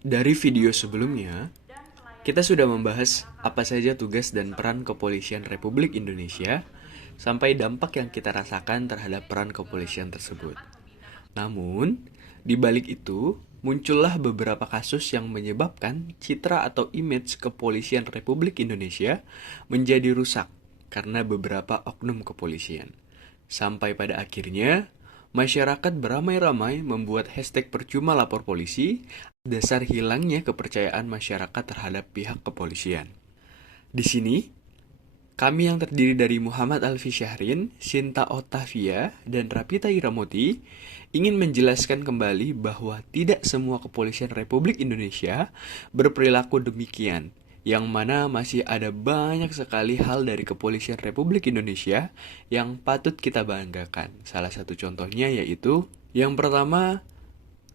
Dari video sebelumnya, kita sudah membahas apa saja tugas dan peran kepolisian Republik Indonesia sampai dampak yang kita rasakan terhadap peran kepolisian tersebut. Namun, di balik itu, muncullah beberapa kasus yang menyebabkan citra atau image kepolisian Republik Indonesia menjadi rusak karena beberapa oknum kepolisian. Sampai pada akhirnya, masyarakat beramai-ramai membuat hashtag percuma lapor polisi, dasar hilangnya kepercayaan masyarakat terhadap pihak kepolisian. Di sini, kami yang terdiri dari Muhammad Alfi Syahrin, Sinta Otavia, dan Rapita Iramoti ingin menjelaskan kembali bahwa tidak semua kepolisian Republik Indonesia berperilaku demikian, yang mana masih ada banyak sekali hal dari kepolisian Republik Indonesia yang patut kita banggakan. Salah satu contohnya yaitu yang pertama,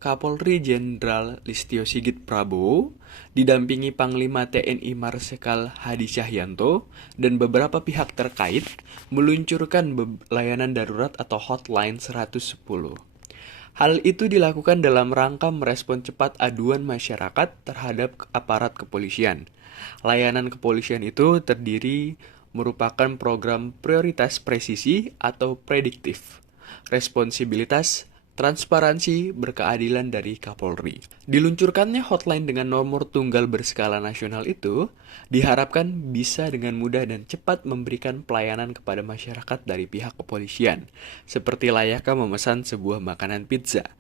Kapolri Jenderal Listio Sigit Prabowo didampingi Panglima TNI Marsikal Hadi Cahyanto dan beberapa pihak terkait meluncurkan layanan darurat atau hotline 110. Hal itu dilakukan dalam rangka merespon cepat aduan masyarakat terhadap aparat kepolisian. Layanan kepolisian itu merupakan program prioritas presisi atau prediktif, responsibilitas, transparansi, berkeadilan dari Kapolri. Diluncurkannya hotline dengan nomor tunggal berskala nasional itu diharapkan bisa dengan mudah dan cepat memberikan pelayanan kepada masyarakat dari pihak kepolisian, seperti layaknya memesan sebuah makanan pizza.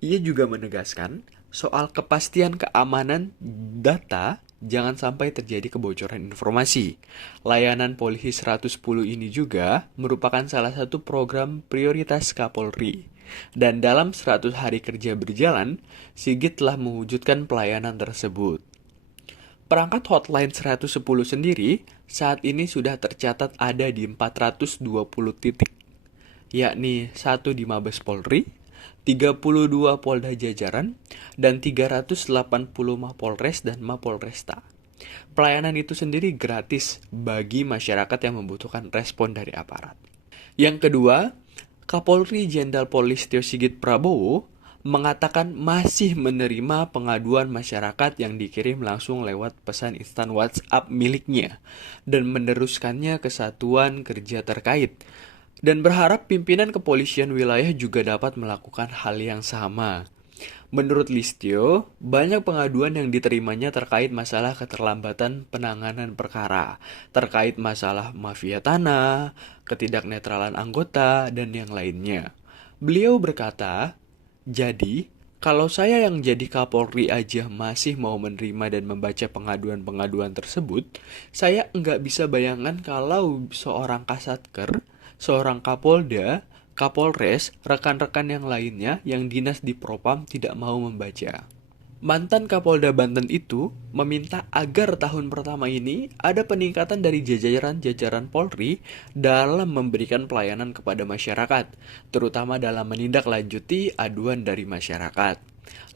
Ia juga menegaskan soal kepastian keamanan data. Jangan sampai terjadi kebocoran informasi. Layanan Polisi 110 ini juga merupakan salah satu program prioritas Kapolri. Dan dalam 100 hari kerja berjalan, Sigit telah mewujudkan pelayanan tersebut. Perangkat hotline 110 sendiri saat ini sudah tercatat ada di 420 titik, yakni 1 di Mabes Polri, 32 Polda jajaran, dan 380 Mapolres dan Mapolresta. Pelayanan itu sendiri gratis bagi masyarakat yang membutuhkan respon dari aparat. Yang kedua, Kapolri Jenderal Listio Sigit Prabowo mengatakan masih menerima pengaduan masyarakat yang dikirim langsung lewat pesan instan WhatsApp miliknya dan meneruskannya ke satuan kerja terkait. Dan berharap pimpinan kepolisian wilayah juga dapat melakukan hal yang sama. Menurut Listio, banyak pengaduan yang diterimanya terkait masalah keterlambatan penanganan perkara, terkait masalah mafia tanah, ketidaknetralan anggota, dan yang lainnya. Beliau berkata, jadi, kalau saya yang jadi Kapolri aja masih mau menerima dan membaca pengaduan-pengaduan tersebut, saya nggak bisa bayangkan kalau seorang Kasatker, seorang Kapolda, Kapolres, rekan-rekan yang lainnya yang dinas di Propam tidak mau membaca. Mantan Kapolda Banten itu meminta agar tahun pertama ini ada peningkatan dari jajaran-jajaran Polri dalam memberikan pelayanan kepada masyarakat, terutama dalam menindaklanjuti aduan dari masyarakat.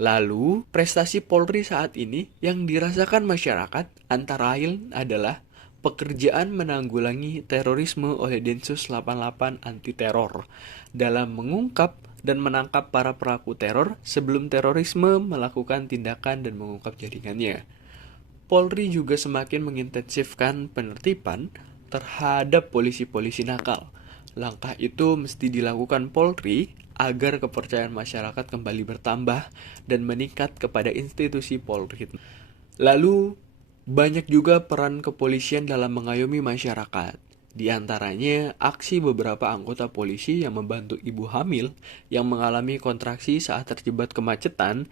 Lalu, prestasi Polri saat ini yang dirasakan masyarakat antara lain adalah pekerjaan menanggulangi terorisme oleh Densus 88 anti teror dalam mengungkap dan menangkap para pelaku teror sebelum terorisme melakukan tindakan dan mengungkap jaringannya. Polri juga semakin mengintensifkan penertiban terhadap polisi-polisi nakal. Langkah itu mesti dilakukan Polri agar kepercayaan masyarakat kembali bertambah dan meningkat kepada institusi Polri. Lalu, banyak juga peran kepolisian dalam mengayomi masyarakat. Di antaranya, aksi beberapa anggota polisi yang membantu ibu hamil yang mengalami kontraksi saat terjebak kemacetan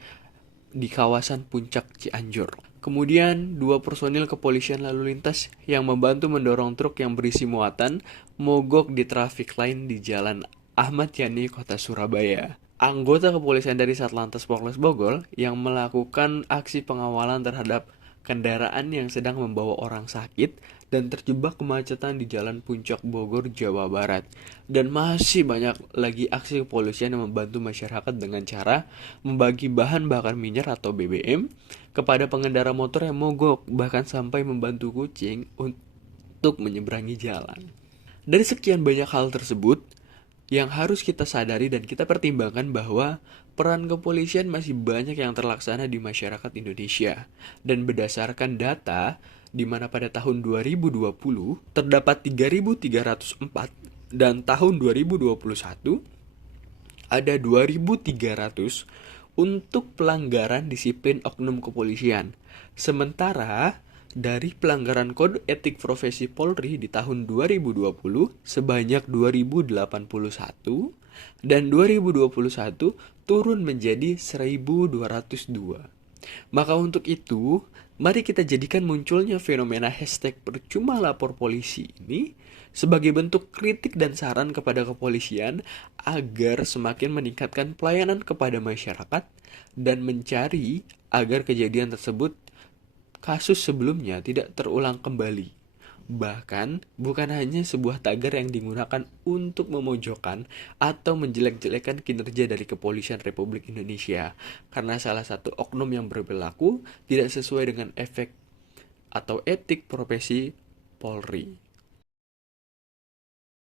di kawasan Puncak Cianjur. Kemudian, 2 personil kepolisian lalu lintas yang membantu mendorong truk yang berisi muatan mogok di traffic line di Jalan Ahmad Yani, Kota Surabaya. Anggota kepolisian dari Satlantas Polres Bogor yang melakukan aksi pengawalan terhadap kendaraan yang sedang membawa orang sakit dan terjebak kemacetan di Jalan Puncak Bogor, Jawa Barat. Dan masih banyak lagi aksi kepolisian yang membantu masyarakat dengan cara membagi bahan bakar minyak atau BBM kepada pengendara motor yang mogok, bahkan sampai membantu kucing untuk menyeberangi jalan. Dari sekian banyak hal tersebut, yang harus kita sadari dan kita pertimbangkan bahwa peran kepolisian masih banyak yang terlaksana di masyarakat Indonesia. Dan berdasarkan data, di mana pada tahun 2020 terdapat 3.304 dan tahun 2021 ada 2.300 untuk pelanggaran disiplin oknum kepolisian. Sementara dari pelanggaran kode etik profesi Polri di tahun 2020 sebanyak 2.081 dan 2021 turun menjadi 1.202. Maka untuk itu, mari kita jadikan munculnya fenomena hashtag percuma lapor polisi ini sebagai bentuk kritik dan saran kepada kepolisian agar semakin meningkatkan pelayanan kepada masyarakat dan mencari agar kejadian tersebut kasus sebelumnya tidak terulang kembali. Bahkan, bukan hanya sebuah tagar yang digunakan untuk memojokkan atau menjelek-jelekan kinerja dari Kepolisian Republik Indonesia, karena salah satu oknum yang berperilaku tidak sesuai dengan efek atau etik profesi Polri.